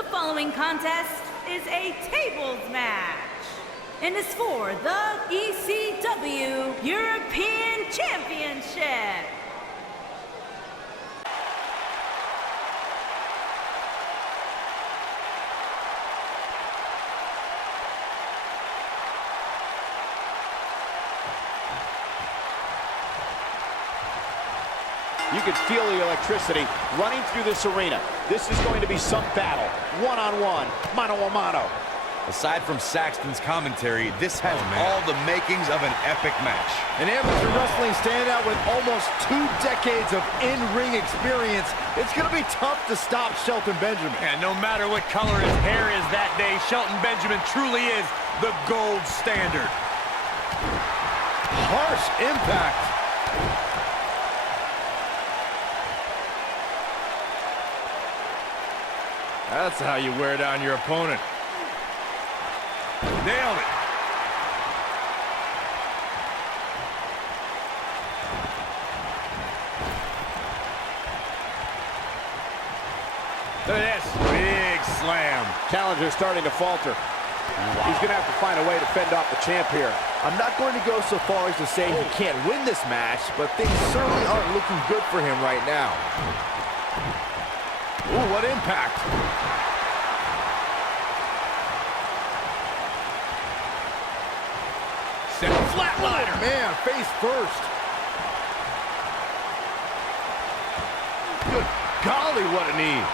The following contest is a tables match and is for the ECW European Championship. You can feel the electricity running through this arena. This is going to be some battle. One-on-one, mano-a-mano. Aside from Saxton's commentary, this has all the makings of an epic match. An amateur wrestling standout with almost 2 decades of in-ring experience. It's going to be tough to stop Shelton Benjamin. And no matter what color his hair is that day, Shelton Benjamin truly is the gold standard. Harsh impact. That's how you wear down your opponent. Nailed it. Look at this. Big slam. Challenger's starting to falter. He's going to have to find a way to fend off the champ here. I'm not going to go so far as to say he can't win this match, but things certainly aren't looking good for him right now. Ooh, what impact. Set flatliner. Oh, man, face first. Good golly, what a knee.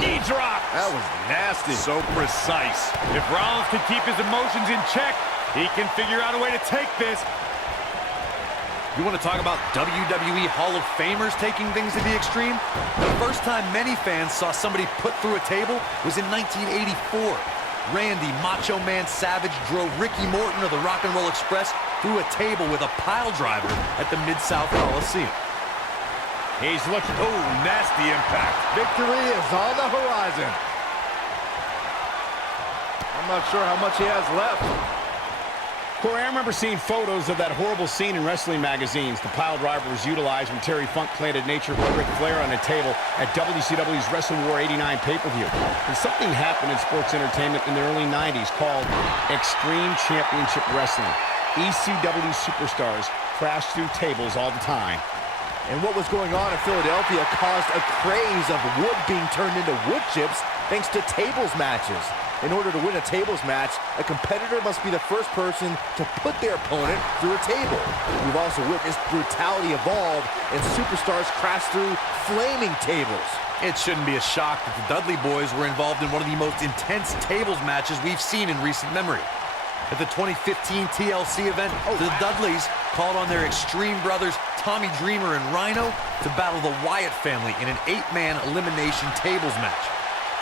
Knee drop. That was nasty. So precise. If Rollins can keep his emotions in check, he can figure out a way to take this. You want to talk about WWE Hall of Famers taking things to the extreme? The first time many fans saw somebody put through a table was in 1984. Randy Macho Man Savage drove Ricky Morton of the Rock and Roll Express through a table with a pile driver at the Mid-South Coliseum. He's looking, oh, nasty impact. Victory is on the horizon. I'm not sure how much he has left. Corey, I remember seeing photos of that horrible scene in wrestling magazines. The pile driver was utilized when Terry Funk planted Nature Boy Ric Flair on a table at WCW's Wrestling War 89 pay-per-view. And something happened in sports entertainment in the early 90s called Extreme Championship Wrestling. ECW superstars crashed through tables all the time. And what was going on in Philadelphia caused a craze of wood being turned into wood chips thanks to tables matches. In order to win a tables match, a competitor must be the first person to put their opponent through a table. We've also witnessed brutality evolve and superstars crash through flaming tables. It shouldn't be a shock that the Dudley Boys were involved in one of the most intense tables matches we've seen in recent memory. At the 2015 TLC event, the Dudleys called on their Extreme brothers Tommy Dreamer and Rhino to battle the Wyatt family in an 8-man elimination tables match.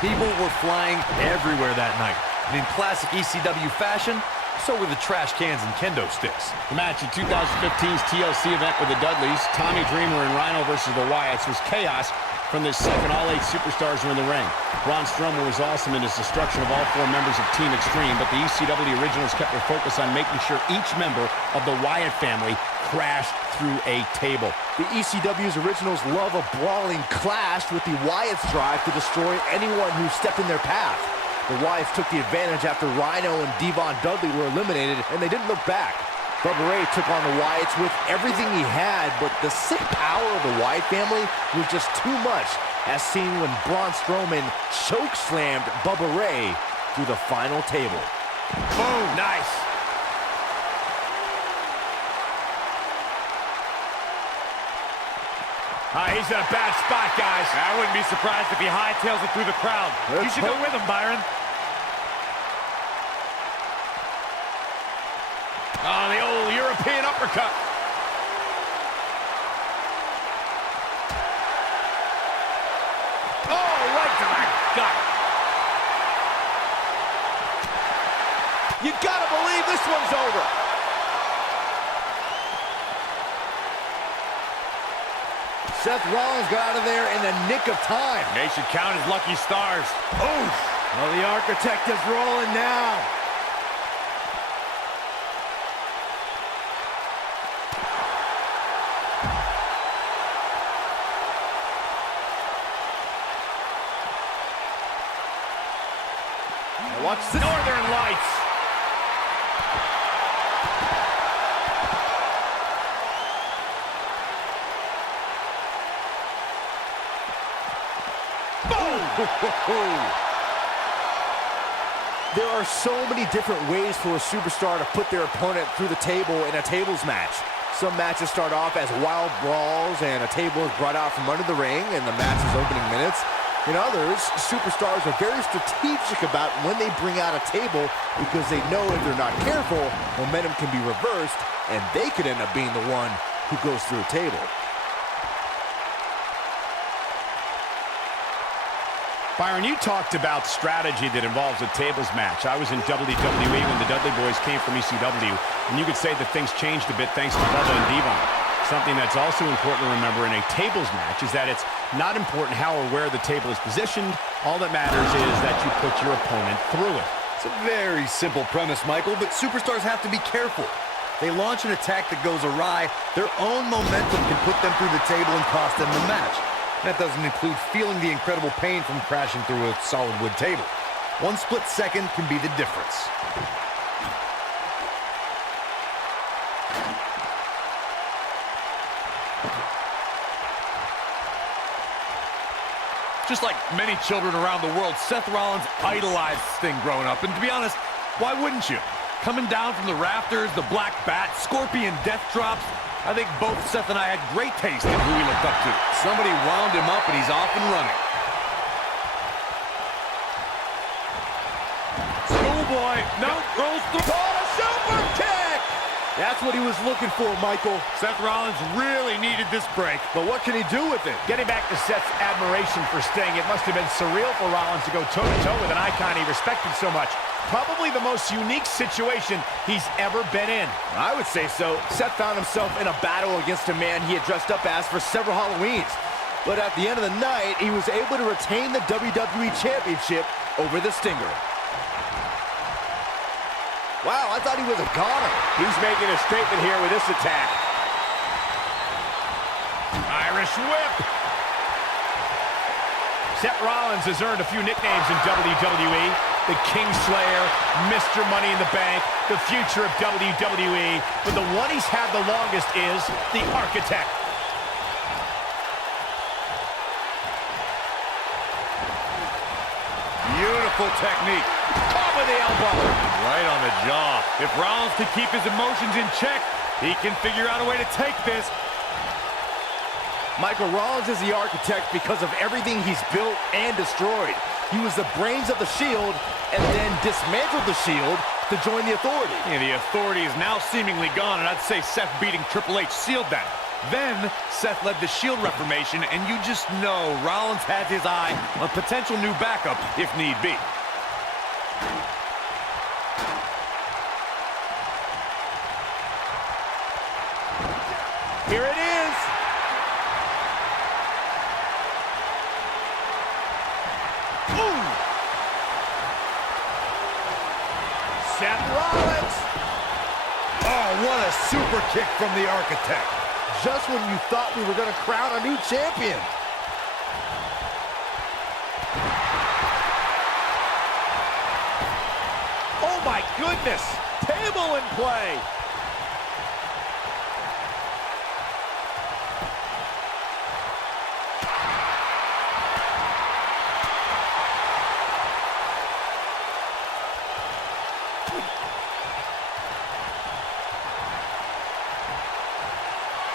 People were flying everywhere that night. And in classic ECW fashion, so were the trash cans and kendo sticks. The match in 2015's TLC event with the Dudleys, Tommy Dreamer and Rhino versus the Wyatts, was chaos from the second all 8 superstars were in the ring. Braun Strowman was awesome in his destruction of all 4 members of Team Extreme, but the ECW originals kept their focus on making sure each member of the Wyatt family crashed through a table. The ECW's originals love a brawling clash, with the Wyatts' drive to destroy anyone who stepped in their path. The Wyatts took the advantage after Rhino and Devon Dudley were eliminated, and they didn't look back. Bubba Ray took on the Wyatts with everything he had, but the sick power of the Wyatt family was just too much, as seen when Braun Strowman choke-slammed Bubba Ray through the final table. Boom, nice. He's in a bad spot, guys. I wouldn't be surprised if he hightails it through the crowd. You should go with him, Byron. Oh, the old European uppercut. Oh, right to the gut. You gotta believe this one's over. Seth Rollins got out of there in the nick of time. They should count his lucky stars. Oof. Well, the architect is rolling now. Watch this. Northern Lights. There are so many different ways for a superstar to put their opponent through the table in a tables match. Some matches start off as wild brawls and a table is brought out from under the ring in the match's opening minutes. In others, superstars are very strategic about when they bring out a table because they know if they're not careful, momentum can be reversed and they could end up being the one who goes through a table. Byron, you talked about strategy that involves a tables match. I was in WWE when the Dudley Boys came from ECW, and you could say that things changed a bit thanks to Bubba and Devon. Something that's also important to remember in a tables match is that it's not important how or where the table is positioned. All that matters is that you put your opponent through it. It's a very simple premise, Michael, but superstars have to be careful. They launch an attack that goes awry, their own momentum can put them through the table and cost them the match. That doesn't include feeling the incredible pain from crashing through a solid wood table. One split second can be the difference. Just like many children around the world, Seth Rollins idolized Sting growing up. And to be honest, why wouldn't you? Coming down from the rafters, the black bat, scorpion death drops. I think both Seth and I had great taste in who we looked up to. Somebody wound him up and he's off and running. Schoolboy, no, rolls through. Oh, a super kick! That's what he was looking for, Michael. Seth Rollins really needed this break. But what can he do with it? Getting back to Seth's admiration for Sting, it must have been surreal for Rollins to go toe-to-toe with an icon he respected so much. Probably the most unique situation he's ever been in. I would say so. Seth found himself in a battle against a man he had dressed up as for several Halloweens. But at the end of the night, he was able to retain the WWE Championship over the Stinger. Wow, I thought he was a goner. He's making a statement here with this attack. Irish whip. Seth Rollins has earned a few nicknames in WWE. The Kingslayer, Mr. Money in the Bank, the future of WWE. But the one he's had the longest is the Architect. Beautiful technique. Top of the elbow. Right on the jaw. If Rollins can keep his emotions in check, he can figure out a way to take this. Michael, Rollins is the Architect because of everything he's built and destroyed. He was the brains of the Shield and then dismantled the Shield to join the Authority. Yeah, the Authority is now seemingly gone, and I'd say Seth beating Triple H sealed that. Then, Seth led the Shield Reformation, and you just know Rollins has his eye on potential new backup if need be. Here it is. Ooh! Seth Rollins. Oh, what a super kick from the Architect. Just when you thought we were going to crown a new champion. Oh my goodness. Table in play.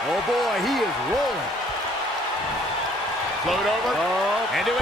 Oh boy, he is rolling. Float over. And do it.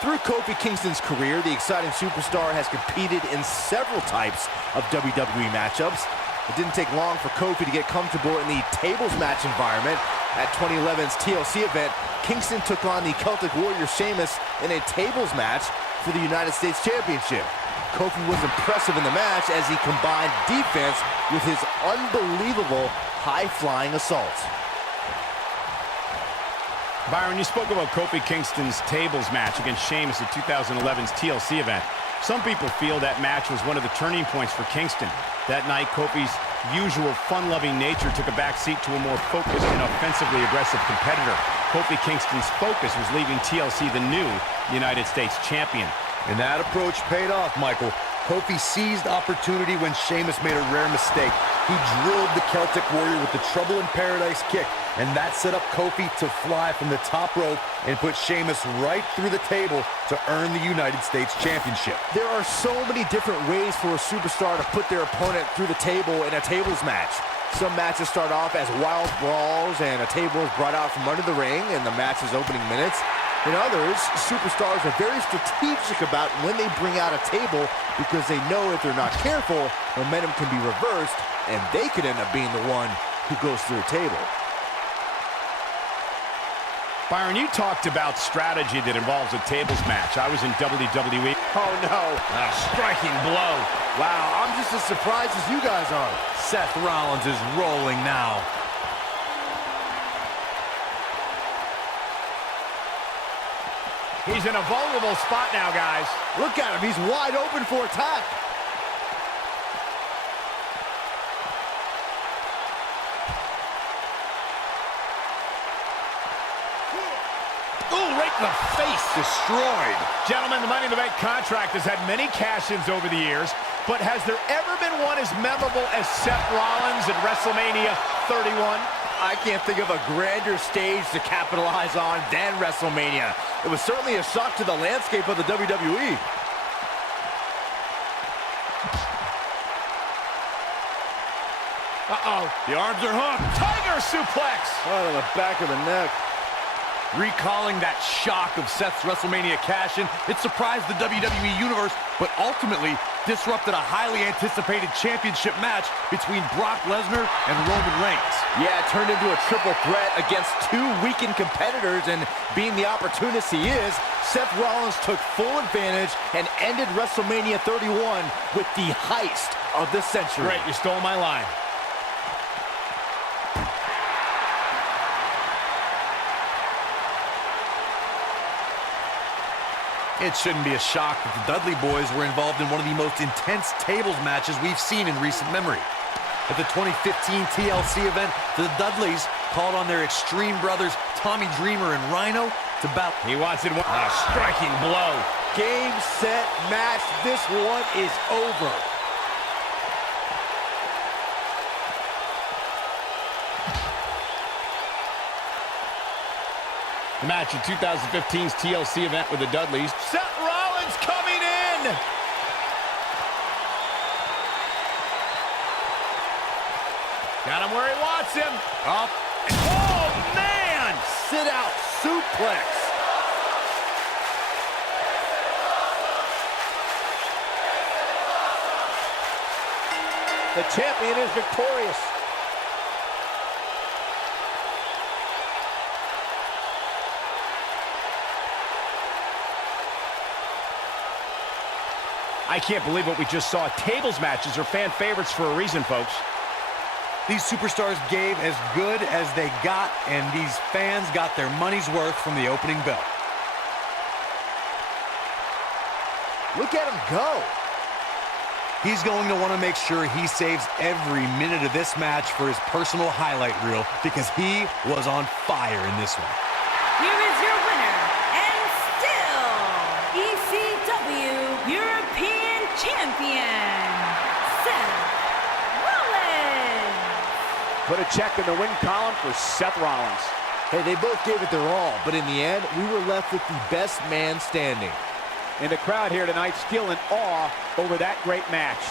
Through Kofi Kingston's career, the exciting superstar has competed in several types of WWE matchups. It didn't take long for Kofi to get comfortable in the tables match environment. At 2011's TLC event, Kingston took on the Celtic Warrior Sheamus in a tables match for the United States Championship. Kofi was impressive in the match as he combined defense with his unbelievable high-flying assaults. Byron, you spoke about Kofi Kingston's tables match against Sheamus at 2011's TLC event. Some people feel that match was one of the turning points for Kingston. That night, Kofi's usual fun-loving nature took a backseat to a more focused and offensively aggressive competitor. Kofi Kingston's focus was leaving TLC the new United States champion. And that approach paid off, Michael. Kofi seized opportunity when Sheamus made a rare mistake. He drilled the Celtic Warrior with the Trouble in Paradise kick, and that set up Kofi to fly from the top rope and put Sheamus right through the table to earn the United States Championship. There are so many different ways for a superstar to put their opponent through the table in a tables match. Some matches start off as wild brawls, and a table is brought out from under the ring in the match's opening minutes. In others, superstars are very strategic about when they bring out a table because they know if they're not careful, momentum can be reversed, and they could end up being the one who goes through a table. Byron, you talked about strategy that involves a tables match. I was in WWE. Oh, no. A striking blow. Wow, I'm just as surprised as you guys are. Seth Rollins is rolling now. He's in a vulnerable spot now, guys. Look at him. He's wide open for attack. Ooh, right in the face. Destroyed. Gentlemen, the Money in the Bank contract has had many cash-ins over the years, but has there ever been one as memorable as Seth Rollins at WrestleMania 31? I can't think of a grander stage to capitalize on than WrestleMania. It was certainly a shock to the landscape of the WWE. Uh-oh. The arms are hooked. Tiger suplex. Right on the back of the neck. Recalling that shock of Seth's WrestleMania cash-in, it surprised the WWE Universe, but ultimately disrupted a highly anticipated championship match between Brock Lesnar and Roman Reigns. Yeah, it turned into a triple threat against two weakened competitors, and being the opportunist he is, Seth Rollins took full advantage and ended WrestleMania 31 with the heist of the century. Great, you stole my line. It shouldn't be a shock that the Dudley Boys were involved in one of the most intense tables matches we've seen in recent memory. At the 2015 TLC event, the Dudleys called on their Extreme brothers, Tommy Dreamer and Rhino, to battle. He wants it. A striking blow. Game, set, match. This one is over. The match at 2015's TLC event with the Dudleys. Seth Rollins coming in! Got him where he wants him. Up. Oh, man! Sit out suplex. The champion is victorious. I can't believe what we just saw. Tables matches are fan favorites for a reason, folks. These superstars gave as good as they got, and these fans got their money's worth from the opening bell. Look at him go. He's going to want to make sure he saves every minute of this match for his personal highlight reel, because he was on fire in this one. Here is your winner, and still ECW European Champion, Seth Rollins. Put a check in the win column for Seth Rollins. Hey, they both gave it their all, but in the end, we were left with the best man standing. And the crowd here tonight still in awe over that great match.